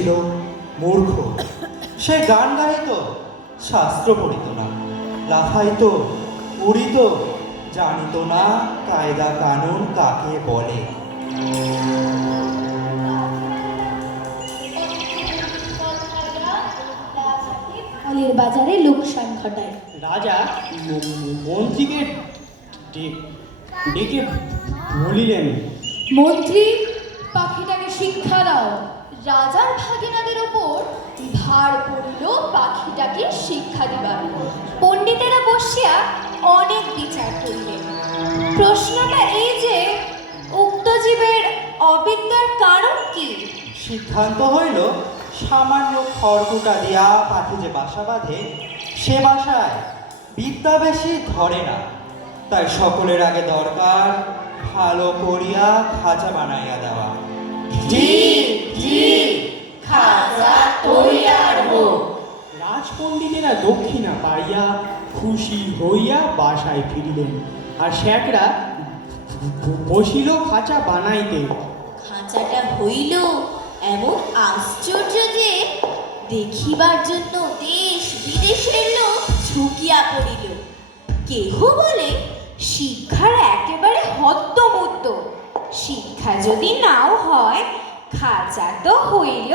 ছিল মূর্খ। সে গান গাইত, শাস্ত্র পড়িত না, লাফাইত, উড়িত, জানিত না কায়দা কানুন কাকে বলে। ফলের বাজারে লোকসান ঘটায়। রাজা মন্ত্রীকে ডেকে বলিলেন, মন্ত্রী, পাখিটাকে শিক্ষা দাও। রাজার ভাগিনাদের ওপর ভার পড়িল পাখিটাকে শিক্ষা দিবার। পণ্ডিতেরা বসিয়া অনেক বিচার করিলেন। প্রশ্নটা এই যে, উক্ত জীবের অবিদ্যার কারণ কি? সিদ্ধান্ত হইল, সামান্য খড়কুটা দিয়া পাখি যে বাসা বাঁধে, সে বাসায় বিদ্যা বেশি ধরে না। তাই সকলের আগে দরকার ভালো করিয়া খাঁচা বানাইয়া দেওয়া। রাজপণ্ডিতেরা দক্ষিণা পাইয়া খুশি হইয়া বাসায় ফিরিলেন, আর শেখরা বসিল খাঁচা বানাইতে। খাঁচাটা হইল এমন আশ্চর্য যে দেখিবার জন্য দেশ বিদেশের লোক ঝুঁকিয়া পড়িল। কেহ বলে শিক্ষার একেবারে হদ্দমুদ্দ, শিক্ষা যদি নাও হয় খাঁচা তো হইল,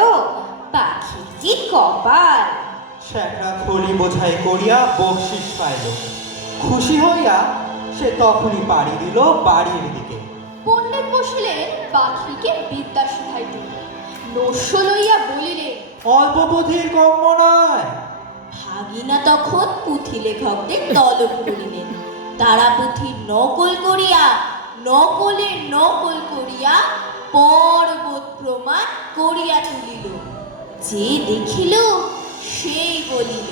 পাখির কি কপাল। শেখরা থলি বোঝাই করিয়া বকশিস পাইল। খুশি হইয়া সে তখনই পাড়ি দিল বাড়ির দিকে। পণ্ডিত বসিলেন পাখিকে বিদ্যা শিখাইতে। নস্য লইয়া বলিলেন, অল্প পুঁথির কর্ম নয়। ভাগিনা তখন পুঁথি লেখকদের তলব করিলেন। তারা পুঁথি নকল করিয়া নকলের নকল করিয়া পর্বত প্রমাণ করিয়া তুলিল। যে দেখিল সেই বলিল,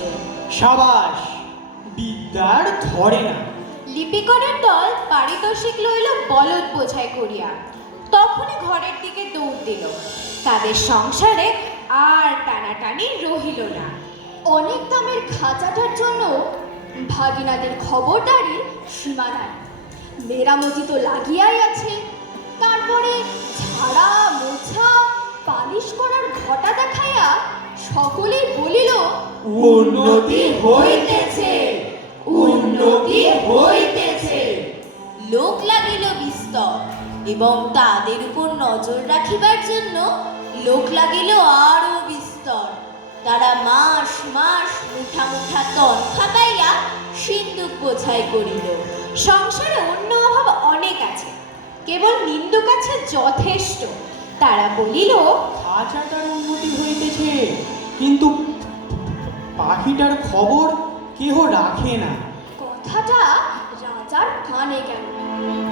সাবাস, বিদ্যার ধরে না। লিপিকরের দল পারিতোষিক লইল বলদ বোঝাই করিয়া। তখনই ঘরের দিকে দৌড় দিল। তাদের সংসারে আর টানাটানি রহিল না। অনেক দামের খাঁচাটার জন্য ভাগিনাদের খবরদারি সীমা নাই। মেরামতি তো লাগিয়াই আছে, তারপরে ঝাড়া মোছা পালিশ করার ঘটা দেখাইয়া সকলেই বলিল, উন্নতি হইতেছে, উন্নতি হইতেছে। লোক লাগিল বিস্তর, এবং তাদের উপর নজর রাখিবার জন্য লোক লাগিল আরো বিস্তর। তারা মাস মাস মুঠা মুঠা তনখা পাইয়া সিন্দুক বোঝাই করিল। সংসারে অন্য অভাব অনেক আছে, কেবল নিন্দুক আছে যথেষ্ট। তারা বলিল, খাঁচাটার উন্নতি হইতেছে, কিন্তু পাখিটার খবর কেহ রাখে না। কথাটা রাজার কানে গেল।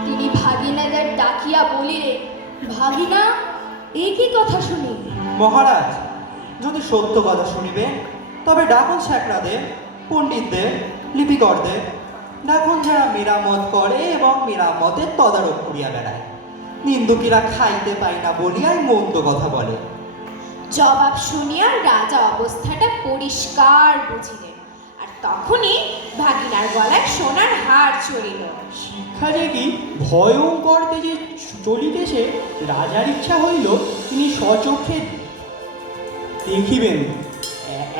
তিনি ভাগিনাদের ডাকিয়া বলিলেন, ভাগিনা, এ কি কথা শুনি? মহারাজ, যদি সত্য কথা শুনিবেন তবে ডাকুন শেখরাদের, পণ্ডিতদের, লিপিকরদের। ডাকুন যারা মেরামত করে এবং মেরামতের তদারক করিয়া বেড়ায়। নিন্দুকিরা খাইতে পায় না বলিয়াই মন্দ কথা বলে। জবাব শুনিয়া রাজা অবস্থাটা পরিষ্কার বুঝিলেন, আর তখনই ভাগিনার গলায় সোনার হার চড়িল। শিক্ষা যে কি ভয়ঙ্কর তেজে চলিতেছে, রাজার ইচ্ছা হইল তিনি স্বচক্ষে দেখিবেন।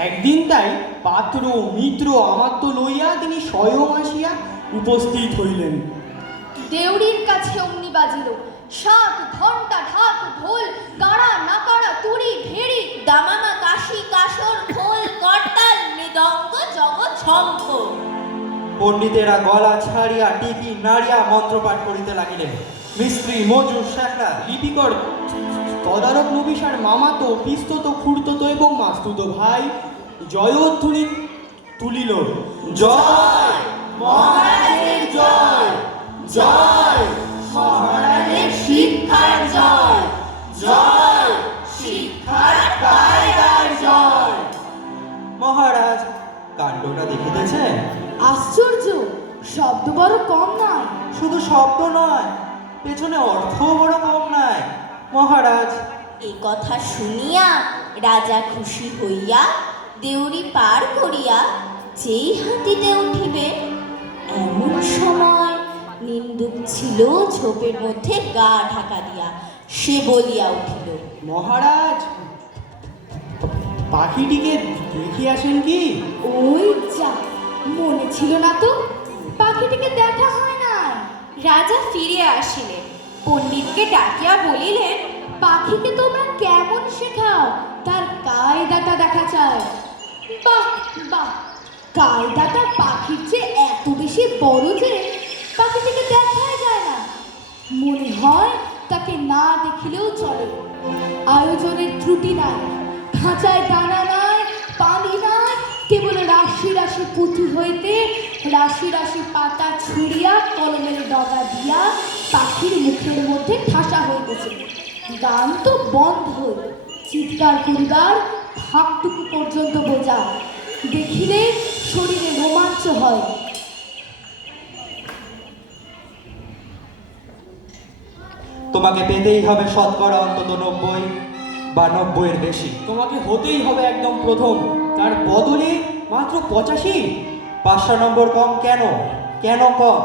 একদিন তাই পাত্র মিত্র আমাত্য লইয়া তিনি স্বয়ং আসিয়া উপস্থিত হইলেন। দেউড়ির কাছে অগ্নি বাজিল। শাক, ঘণ্টা, ঢাক, ঢোল, কাড়া, নাকাড়া, তুড়ি, ভেড়ি, দামামা, কাশি, কাসর, খোল, করতাল, মৃদঙ্গ, জগৎ শঙ্খ। পণ্ডিতেরা গলা ছাড়িয়া টিকি নাড়িয়া মন্ত্রপাঠ করিতে লাগিলেন। মিস্ত্রি, মজুর, শেখরা, লিপিকর, তদারক নবিসার মামাতো, পিস্তত, খুড়তত এবং মাস্তুত ভাই জয়ধ্বনি তুলিল। জয় মহারাজের জয়, জয় মহারাজের শিক্ষার জয়, জয় শিক্ষার কায়দার জয়। মহারাজ, কাণ্ডটা দেখিতেছেন? আশ্চর্য, শব্দ বড় কম নয়। শুধু শব্দ নয়, পেছনে অর্থও বড় কম নাই। মহারাজ, এই কথা শুনিয়া রাজা খুশি হইয়া দেউড়ি পার করিয়া যেই হাতিতে উঠিবে, এমন সময় নিন্দুক ছিল ঝোপের মধ্যে গা ঢাকা দিয়া। সে বলিয়া উঠিল, মহারাজ, পাখিটিকে দেখে আসেন কি? ওই যা, মনে ছিল না তো, পাখিটিকে দেখা হয় না। রাজা ফিরে আসিলেন, পণ্ডিতকে ডাকিয়া বলিলেন, পাখিকে তোমরা কেমন শেখাও, তার কায়দাটা দেখা চায়। বাহ বাহ, কায়দাটা পাখির চেয়ে এত বেশি বড় যে পাখিটিকে দেখাই যায় না। মনে হয় তাকে না দেখিলেও চলে। আয়োজনের ত্রুটি নাই, খাঁচায় দানা নাই, পানি নাই, কেবল রাশি রাশি পুঁথি হইতে রাশি রাশি পাতা ছুঁড়িয়া কলমের ডগা দিয়া পাখির মুখের মধ্যে ঠাসা হইতেছে। গান তো বন্ধ, চিৎকার করিবার ভাবটুকু পর্যন্ত বোঝা, দেখিলে শরীরে রোমাঞ্চ হয়। তোমাকে পেতেই হবে শতকরা অন্তত 90 বা 90-এর বেশি। তোমাকে হতেই হবে একদম প্রথম, তার বদলে মাত্র 85। 500 নম্বর কম কেন? কেন কম?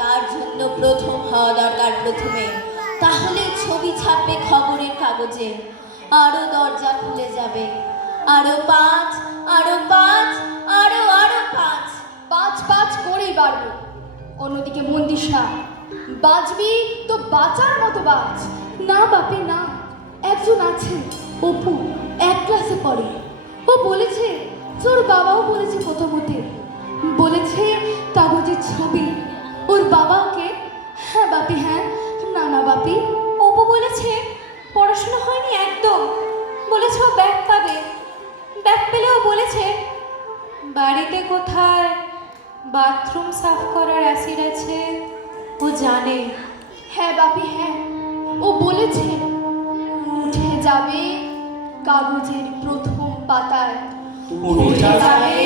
তার জন্য প্রথম হওয়া দরকার প্রথমে, তাহলে ছবি ছাপবে খবরের কাগজে, আরো দরজা খুলে যাবে। আরো 5, আরো 5, আরো 5। 5 করেই বাড়বো। অন্যদিকে মন দিস না, বাঁচবি তো বাঁচার মতো বাঁচ। না বাপে না, একজন আছে, অপু, 1 ক্লাসে পড়ে। ও বলেছে, তোর বাবাও বলেছে প্রথমতে, বলেছে কাগজের ছবি ওর বাবা ওকে। হ্যাঁ বাপি হ্যাঁ, না না বাপি, অপু বলেছে পড়াশোনা হয়নি একদম, বলেছে ও ব্যাগ পাবে। ব্যাগ পেলেও বলেছে বাড়িতে কোথায় বাথরুম সাফ করার অ্যাসিড আছে ও জানে। হ্যাঁ বাপি হ্যাঁ, ও বলেছে উঠে যাবে কাগজের প্রথম পাতায়, উঠে যাবে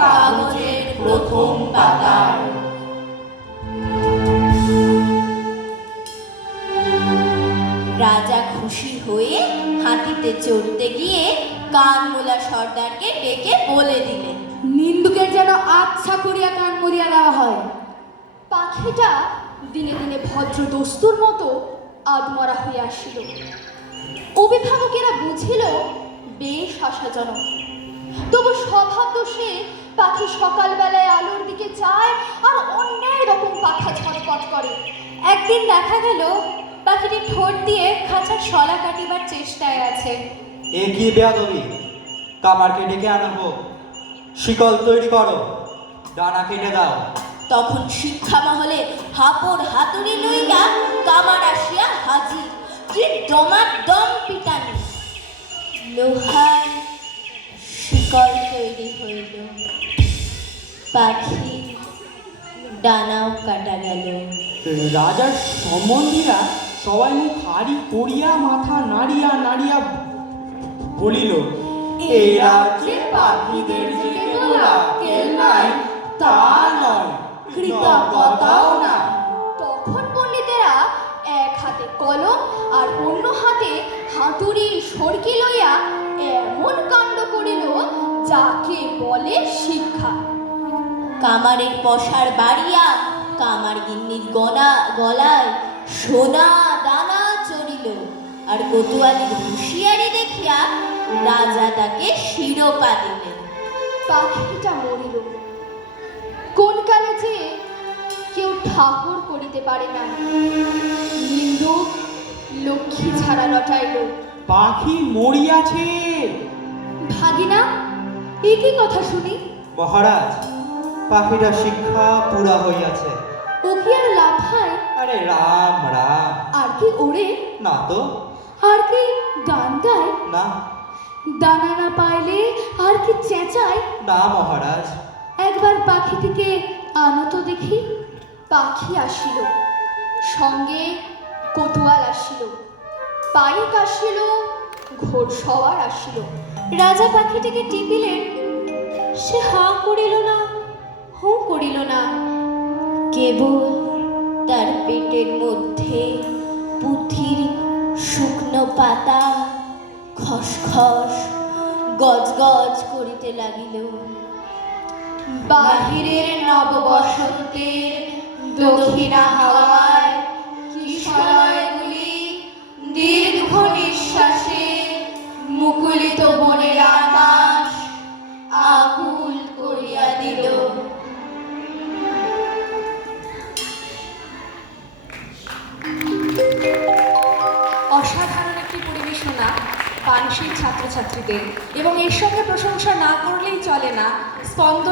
কাগজের প্রথম পাতায়। রাজা খুশি হয়ে হাতিতে চড়তে গিয়ে কানমুলা সর্দারকে ডেকে বলে দিলেন, নিন্দুকের যেন আচ্ছা করিয়া কান মরিয়া দেওয়া হয়। পাখিটা দিনে দিনে ভদ্র দস্তুর মতো আদমরা হয়ে আসিল। অভিভাবকেরা বুঝিল বেশ আশাজনক, তবু স্বভাব দোষে পাখি সকালবেলায় আলোর দিকে যায় আর অন্যায় রকম পাখা ছটপট করে। একদিন দেখা গেল পাখিটি ঠোঁট দিয়ে খাঁচার শলা কাটিবার চেষ্টায় আছে। এ কি বেয়াদবি! কামারকে ডেকে আনা হোক, শিকল তৈরি করো, ডানা কেটে দাও। তখন শিক্ষা মহলে হাপড় হাতুড়ি লইয়া কামার আসিয়া হাজির। কি দমাদম পিটানি! লোহার শিকল তৈরি হইল, পাখি ডানাও কাটা গেল। রাজার সম্বন্ধীরা সবাই মুখ হাড়ি করিয়া মাথা নাড়িয়া নাড়িয়া বলিল, এই রাজ্যে পাখিদের যে কেবল আক্কেল নাই তা নয়, কৃতজ্ঞতাও না। তখন পণ্ডিতেরা এক হাতে কলম আর অন্য হাতে হাতুড়ি সরকি লইয়া এমন কাণ্ড করিল যাকে বলে শিক্ষা। কামারের পশার বাড়িয়া কামার গিন্নির গলায় সোনা দানা চড়িল, আর কোতোয়ালির হুঁশিয়ারি দেখিয়া রাজা তাকে শিরোপা দিলেন। পাখিটা মরিল, কোন কালে যে কেউ ঠাকুর করিতে পারে না। নিন্দুক লক্ষ্মী ছাড়া রটাইল। পাখি মরিয়াছে। ভাগিনা, এ কি কথা শুনি? মহারাজ, পাখিটা শিক্ষা পুরা হইয়াছে। ও কি আর লাফায়? আরে রাম রাম! আর কি ওরে? না তো, আর কি গান গায়? না দানা না পাইলে আর কি চেঁচায়? না মহারাজ। একবার পাখিটিকে আনো তো দেখি। পাখি আসিল, সঙ্গে কোতোয়াল আসিল, পাইক আসিল, ঘোড়সওয়ার আসিল। রাজা পাখিটিকে টিপিলেন, সে হাঁ করিল না, হুঁ করিল না। কেবল তার পেটের মধ্যে পুঁথির শুকনো পাতা খসখস গজগজ করিতে লাগিল। বাহিরের নববসন্তের দক্ষিণা হাওয়ায় কিশলয়গুলি দীর্ঘ নিঃশ্বাসে মুকুলিত বনের দিল। অসাধারণ একটি পরিবেশনা পানশীর ছাত্রছাত্রীদের, এবং এর সঙ্গে প্রশংসা না করলেই চলে না স্পন্দন